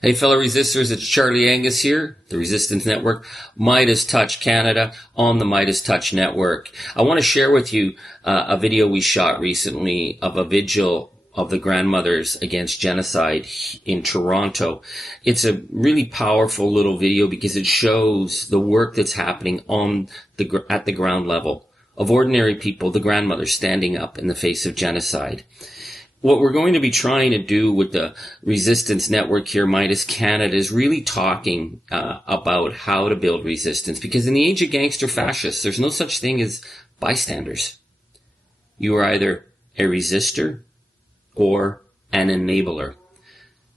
Hey, fellow resistors, it's Charlie Angus here, the Resistance Network, Meidas Canada on the Meidas Network. I want to share with you a video we shot recently of a vigil of the grandmothers against genocide in Toronto. It's a really powerful little video because it shows the work that's happening at the ground level of ordinary people, the grandmothers standing up in the face of genocide. What we're going to be trying to do with the Resistance Network here, Meidas Canada, is really talking about how to build resistance. Because in the age of gangster fascists, there's no such thing as bystanders. You are either a resistor or an enabler.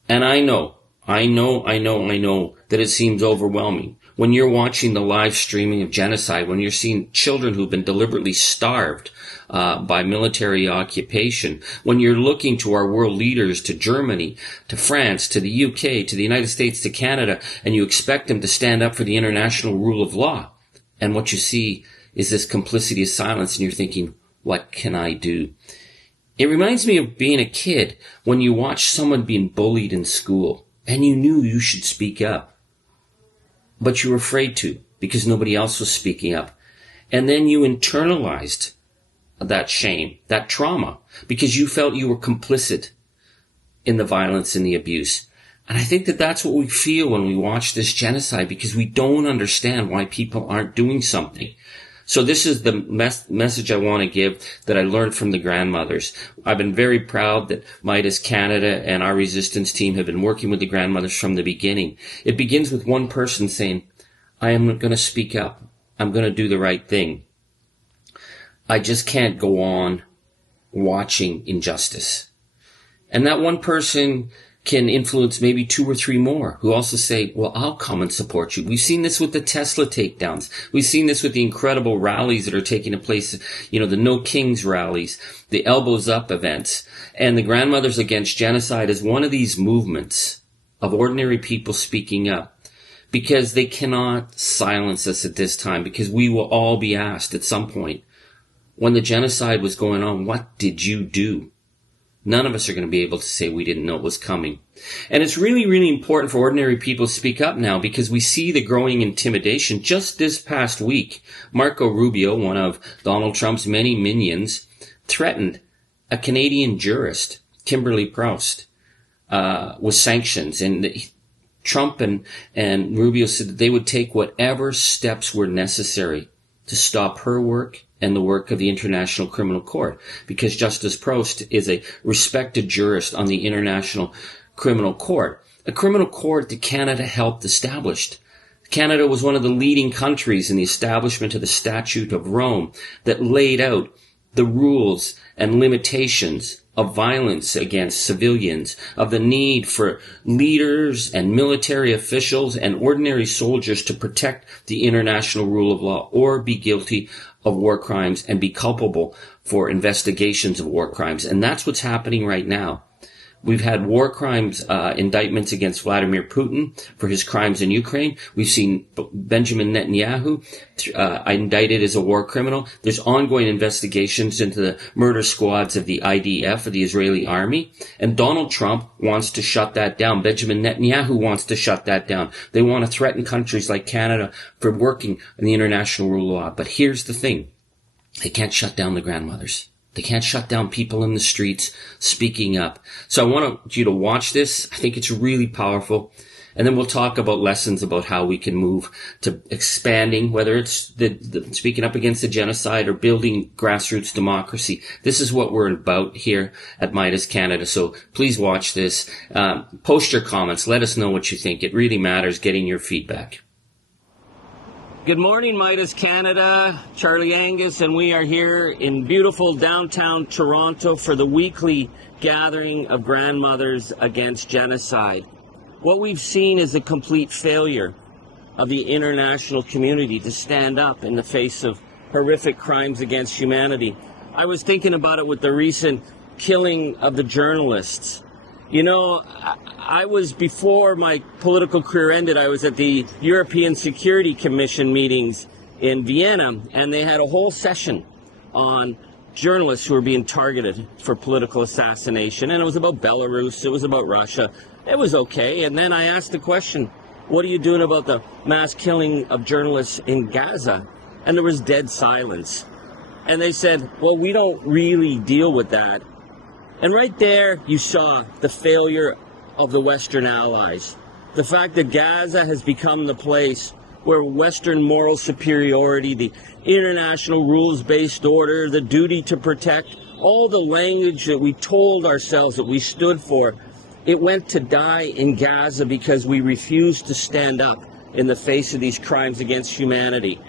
And I know that it seems overwhelming. When you're watching the live streaming of genocide, when you're seeing children who've been deliberately starved by military occupation, when you're looking to our world leaders, to Germany, to France, to the UK, to the United States, to Canada, and you expect them to stand up for the international rule of law, and what you see is this complicity of silence, and you're thinking, what can I do? It reminds me of being a kid when you watch someone being bullied in school, and you knew you should speak up, but you were afraid to because nobody else was speaking up. And then you internalized that shame, that trauma, because you felt you were complicit in the violence and the abuse. And I think that that's what we feel when we watch this genocide, because we don't understand why people aren't doing something. So this is the message I want to give that I learned from the grandmothers. I've been very proud that Meidas Canada and our resistance team have been working with the grandmothers from the beginning. It begins with one person saying, I am going to speak up. I'm going to do the right thing. I just can't go on watching injustice. And that one person can influence maybe 2 or 3 more who also say, well, I'll come and support you. We've seen this with the Tesla takedowns. We've seen this with the incredible rallies that are taking place, the No Kings rallies, the Elbows Up events. And the Grandmothers Against Genocide is one of these movements of ordinary people speaking up, because they cannot silence us at this time, because we will all be asked at some point, when the genocide was going on, what did you do? None of us are going to be able to say we didn't know it was coming. And it's really, really important for ordinary people to speak up now, because we see the growing intimidation. Just this past week, Marco Rubio, one of Donald Trump's many minions, threatened a Canadian jurist, Kimberly Proust, with sanctions. And Trump and Rubio said that they would take whatever steps were necessary to stop her work and the work of the International Criminal Court, because Justice Proust is a respected jurist on the International Criminal Court, a criminal court that Canada helped establish. Canada was one of the leading countries in the establishment of the Statute of Rome that laid out the rules and limitations of violence against civilians, of the need for leaders and military officials and ordinary soldiers to protect the international rule of law or be guilty of war crimes and be culpable for investigations of war crimes. And that's what's happening right now. We've had war crimes indictments against Vladimir Putin for his crimes in Ukraine. We've seen Benjamin Netanyahu indicted as a war criminal. There's ongoing investigations into the murder squads of the IDF, of the Israeli army. And Donald Trump wants to shut that down. Benjamin Netanyahu wants to shut that down. They want to threaten countries like Canada for working in the international rule of law. But here's the thing. They can't shut down the grandmothers. They can't shut down people in the streets speaking up. So I want you to watch this. I think it's really powerful. And then we'll talk about lessons about how we can move to expanding, whether it's the speaking up against the genocide or building grassroots democracy. This is what we're about here at Meidas Canada. So please watch this. Post your comments. Let us know what you think. It really matters getting your feedback. Good morning, Meidas Canada. Charlie Angus, and we are here in beautiful downtown Toronto for the weekly gathering of Grandmothers Against Genocide. What we've seen is a complete failure of the international community to stand up in the face of horrific crimes against humanity. I was thinking about it with the recent killing of the journalists. You know, I was, before my political career ended, I was at the European Security Commission meetings in Vienna, and they had a whole session on journalists who were being targeted for political assassination. And it was about Belarus, it was about Russia. it was okay. And then I asked the question, what are you doing about the mass killing of journalists in Gaza? And there was dead silence. And they said, well, we don't really deal with that. And right there, you saw the failure of the Western allies. The fact that Gaza has become the place where Western moral superiority, the international rules-based order, the duty to protect, all the language that we told ourselves that we stood for, it went to die in Gaza because we refused to stand up in the face of these crimes against humanity.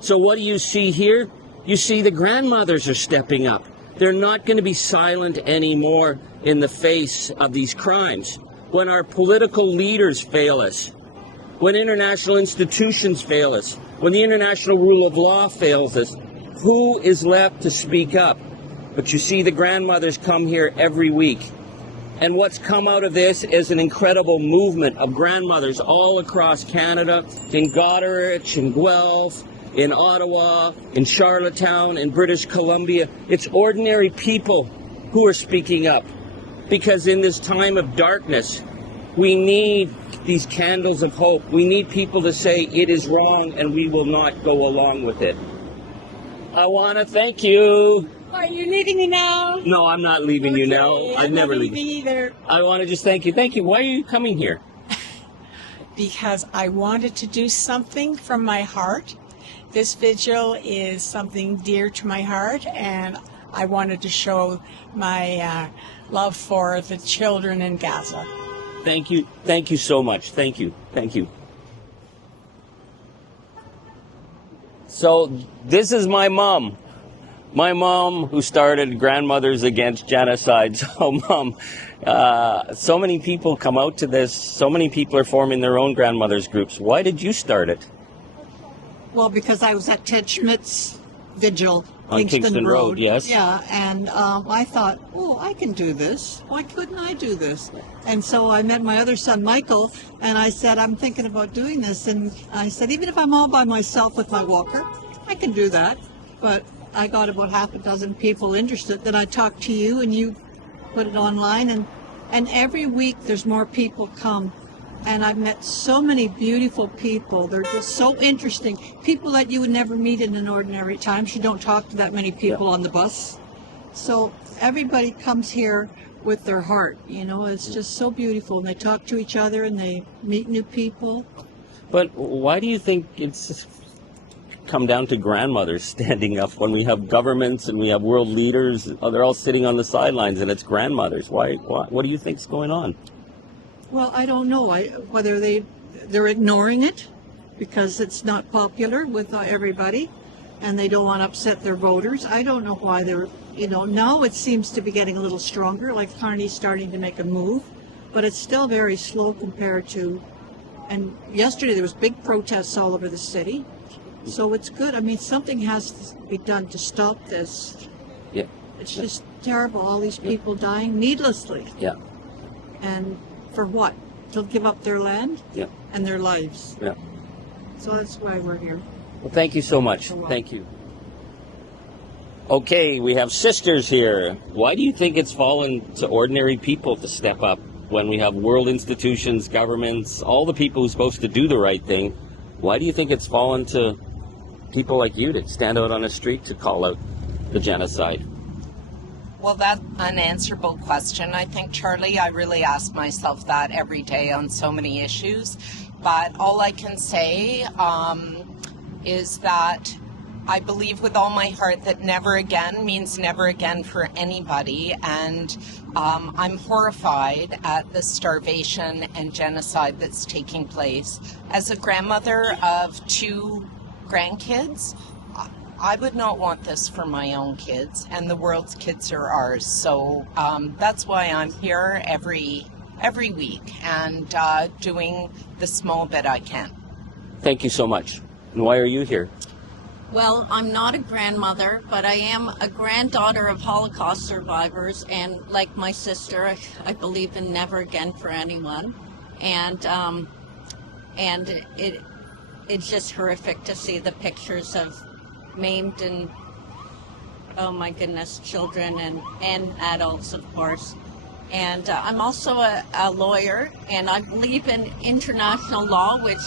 So what do you see here? You see the grandmothers are stepping up. They're not going to be silent anymore in the face of these crimes. When our political leaders fail us, when international institutions fail us, when the international rule of law fails us, who is left to speak up? But you see the grandmothers come here every week. And what's come out of this is an incredible movement of grandmothers all across Canada, in Goderich, in Guelph, in Ottawa, in Charlottetown, in British Columbia. It's ordinary people who are speaking up. Because in this time of darkness, we need these candles of hope. We need people to say it is wrong and we will not go along with it. I want to thank you. Are you leaving me now? No, I'm not leaving you now. I'd never leave you either. I want to just thank you. Thank you. Why are you coming here? Because I wanted to do something from my heart. This vigil is something dear to my heart, and I wanted to show my love for the children in Gaza. Thank you. Thank you so much. Thank you. Thank you. So this is my mom. My mom, who started Grandmothers Against Genocide. So, Mom, so many people come out to this. So many people are forming their own grandmothers groups. Why did you start it? Well, because I was at Ted Schmidt's vigil. On Kingston Road, yes. Yeah, and I thought, oh, I can do this. Why couldn't I do this? And so I met my other son, Michael, and I said, I'm thinking about doing this. And I said, even if I'm all by myself with my walker, I can do that. But I got about half a dozen people interested. Then I talked to you, and you put it online. And every week there's more people come. And I've met so many beautiful people. They're just so interesting. People that you would never meet in an ordinary time. You don't talk to that many people on the bus. So everybody comes here with their heart. You know, it's just so beautiful. And they talk to each other and they meet new people. But why do you think it's come down to grandmothers standing up when we have governments and we have world leaders? They're all sitting on the sidelines and it's grandmothers. Why? What do you think's going on? Well, I don't know whether they're ignoring it because it's not popular with everybody and they don't want to upset their voters. I don't know why they're, now it seems to be getting a little stronger, like Carney's starting to make a move, but it's still very slow compared to, and yesterday there was big protests all over the city. So it's good. I mean, something has to be done to stop this. Yeah. It's just terrible, all these people dying needlessly. Yeah. And for what? To give up their land? Yeah. And their lives. Yeah. So that's why we're here. Well, thank you so much. Thank you. Okay, we have sisters here. Why do you think it's fallen to ordinary people to step up when we have world institutions, governments, all the people who are supposed to do the right thing? Why do you think it's fallen to people like you to stand out on the street to call out the genocide? Well, that's an unanswerable question. I think, Charlie, I really ask myself that every day on so many issues. But all I can say is that I believe with all my heart that never again means never again for anybody. And I'm horrified at the starvation and genocide that's taking place. As a grandmother of 2 grandkids, I would not want this for my own kids, and the world's kids are ours. So that's why I'm here every week and doing the small bit I can. Thank you so much. And why are you here? Well, I'm not a grandmother, but I am a granddaughter of Holocaust survivors, and like my sister, I believe in never again for anyone. And it's just horrific to see the pictures of maimed and, oh my goodness, children and adults, of course. And I'm also a lawyer, and I believe in international law, which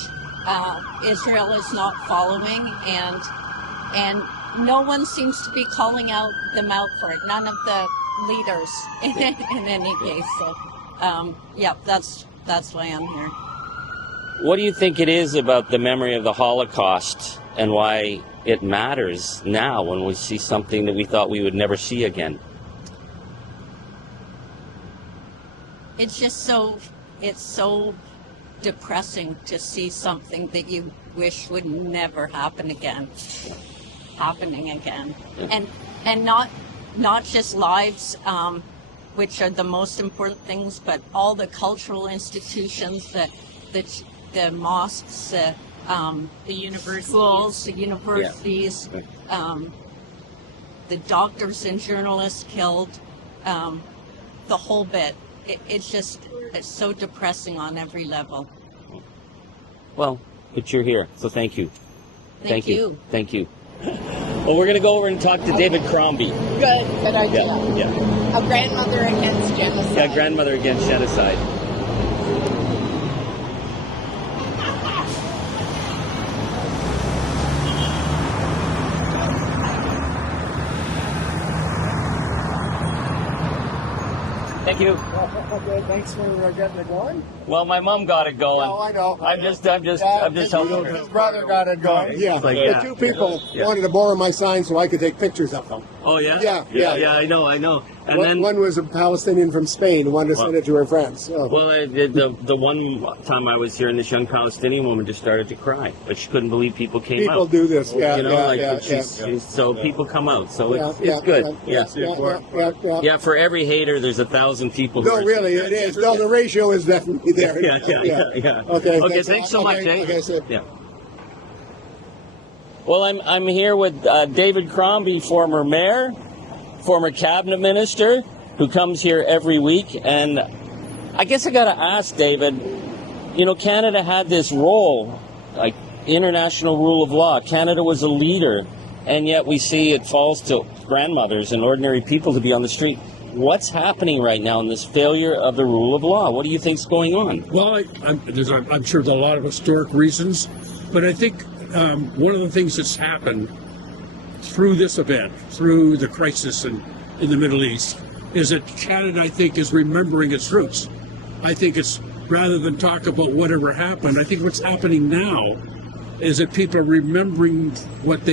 Israel is not following, and no one seems to be calling them out for it. None of the leaders, in any case. So, that's why I'm here. What do you think it is about the memory of the Holocaust and why it matters now when we see something that we thought we would never see again? It's just it's so depressing to see something that you wish would never happen again, happening again. And not just lives, which are the most important things, but all the cultural institutions, the mosques, the universities, schools, the universities, the doctors and journalists killed, the whole bit. It's so depressing on every level. Well, but you're here, so thank you. Thank you. Thank you. Well, we're going to go over and talk to David Crombie. Good idea. Yeah. A grandmother against genocide. Yeah, grandmother against genocide. Thank you. Okay, thanks for getting it going. Well, my mom got it going. No, I know. I'm just helping her. His brother got it going. Yeah, Like, the yeah, two people yeah. wanted to borrow my sign so I could take pictures of them. Oh, yeah? Yeah. I know. And One, then, one was a Palestinian from Spain who wanted to send it to her friends. So. well, the one time I was here, and this young Palestinian woman just started to cry, but she couldn't believe people came People out. do this, So people come out, so it's good. Yeah. Yeah, for every hater, there's 1,000 people. No, really, it is. No, the ratio is definitely there. Yeah. Okay, Thanks so much. Okay, so Yeah. Well, I'm here with David Crombie, former mayor, former cabinet minister, who comes here every week. And I guess I got to ask, David, Canada had this role, like international rule of law. Canada was a leader, and yet we see it falls to grandmothers and ordinary people to be on the street. What's happening right now in this failure of the rule of law? What do you think's going on? Well, I'm sure there are a lot of historic reasons, but I think one of the things that's happened through this event, through the crisis in the Middle East, is that Canada, I think, is remembering its roots. I think it's, rather than talk about whatever happened, I think what's happening now is that people are remembering what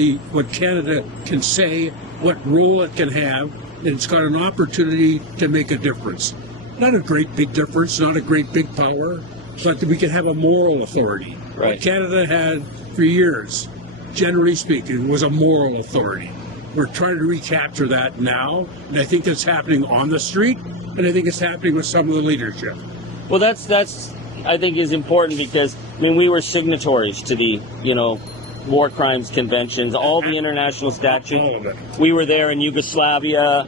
Canada can say, what role it can have, and it's got an opportunity to make a difference. Not a great big difference, not a great big power, but that we can have a moral authority. Right. What Canada had for years, generally speaking, was a moral authority. We're trying to recapture that now, and I think it's happening on the street, and I think it's happening with some of the leadership. Well, that's I think is important because we were signatories to the war crimes conventions, all the international statutes. All of it. We were there in Yugoslavia.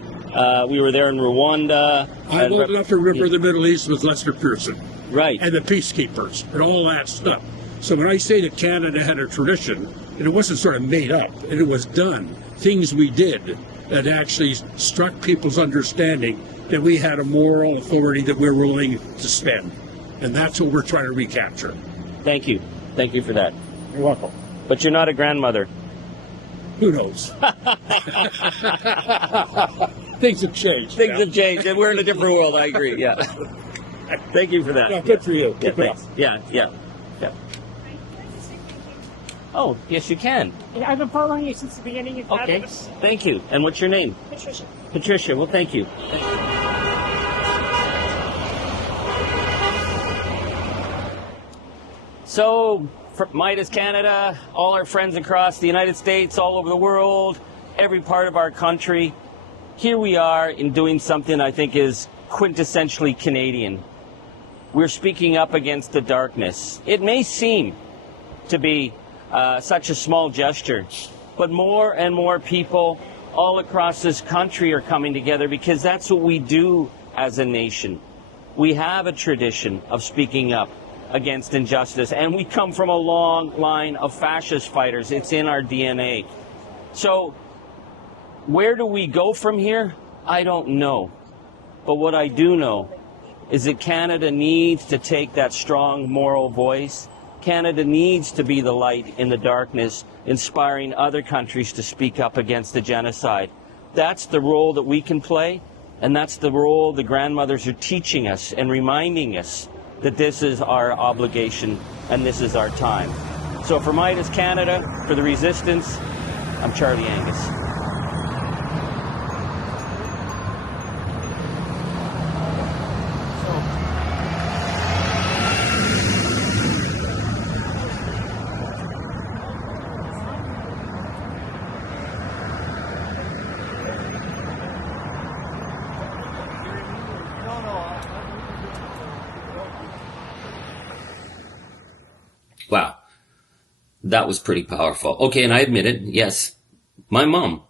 We were there in Rwanda. I'm old enough to remember the Middle East with Lester Pearson Right. and the peacekeepers and all that stuff. So when I say that Canada had a tradition, and it wasn't sort of made up, and it was done, things we did that actually struck people's understanding that we had a moral authority that we're willing to spend. And that's what we're trying to recapture. Thank you. Thank you for that. You're welcome. But you're not a grandmother. Who knows? Things have changed. Things have changed, and we're in a different world. I agree. Yeah. Thank you for that. Yeah, good for you. Yeah, Keep it up. thanks. Yeah. Oh, yes, you can. I've been following you since the beginning of Okay. this. Thank you. And what's your name? Patricia. Patricia. Well, thank you. So, for Meidas Canada, all our friends across the United States, all over the world, every part of our country, here we are in doing something I think is quintessentially Canadian. We're speaking up against the darkness. It may seem to be such a small gesture, but more and more people all across this country are coming together because that's what we do as a nation. We have a tradition of speaking up against injustice, and we come from a long line of fascist fighters. It's in our DNA. So where do we go from here? I don't know. But what I do know is that Canada needs to take that strong moral voice. Canada needs to be the light in the darkness, inspiring other countries to speak up against the genocide. That's the role that we can play, and that's the role the grandmothers are teaching us and reminding us that this is our obligation and this is our time. So for Meidas Canada, for the resistance, I'm Charlie Angus. Wow. That was pretty powerful. Okay, and I admit it, yes, my mom,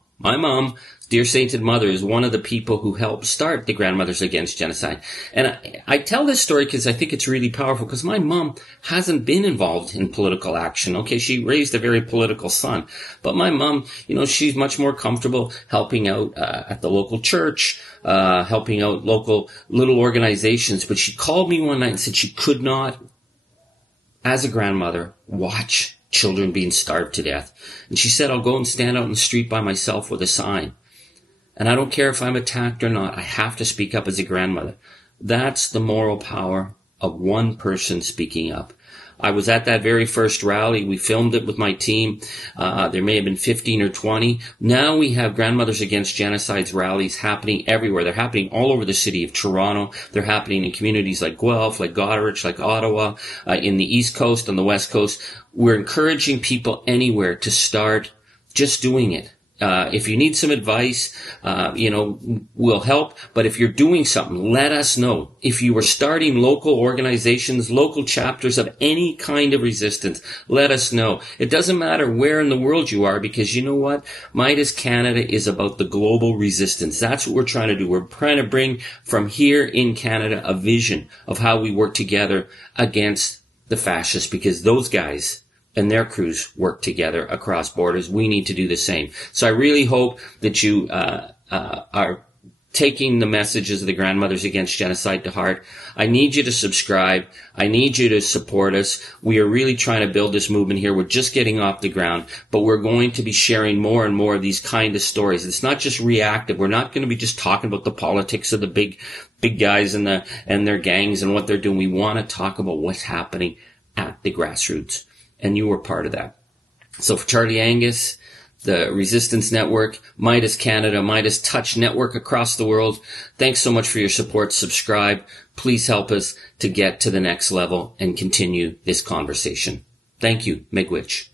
dear sainted mother, is one of the people who helped start the Grandmothers Against Genocide. And I tell this story because I think it's really powerful, because my mom hasn't been involved in political action. Okay, she raised a very political son. But my mom, she's much more comfortable helping out at the local church, helping out local little organizations. But she called me one night and said she could not, as a grandmother, watch children being starved to death. And she said, I'll go and stand out in the street by myself with a sign. And I don't care if I'm attacked or not. I have to speak up as a grandmother. That's the moral power of one person speaking up. I was at that very first rally. We filmed it with my team. There may have been 15 or 20. Now we have Grandmothers Against Genocide's rallies happening everywhere. They're happening all over the city of Toronto. They're happening in communities like Guelph, like Goderich, like Ottawa, in the East Coast, on the West Coast. We're encouraging people anywhere to start just doing it. If you need some advice, we'll help. But if you're doing something, let us know. If you are starting local organizations, local chapters of any kind of resistance, let us know. It doesn't matter where in the world you are, because you know what? Meidas Canada is about the global resistance. That's what we're trying to do. We're trying to bring from here in Canada a vision of how we work together against the fascists, because those guys and their crews work together across borders. We need to do the same. So I really hope that you are taking the messages of the Grandmothers Against Genocide to heart. I need you to subscribe. I need you to support us. We are really trying to build this movement here. We're just getting off the ground, but we're going to be sharing more and more of these kind of stories. It's not just reactive. We're not going to be just talking about the politics of the big guys and their gangs and what they're doing. We want to talk about what's happening at the grassroots. And you were part of that. So for Charlie Angus, the Resistance Network, Meidas Canada, Meidas Touch Network across the world, thanks so much for your support. Subscribe. Please help us to get to the next level and continue this conversation. Thank you. Miigwech.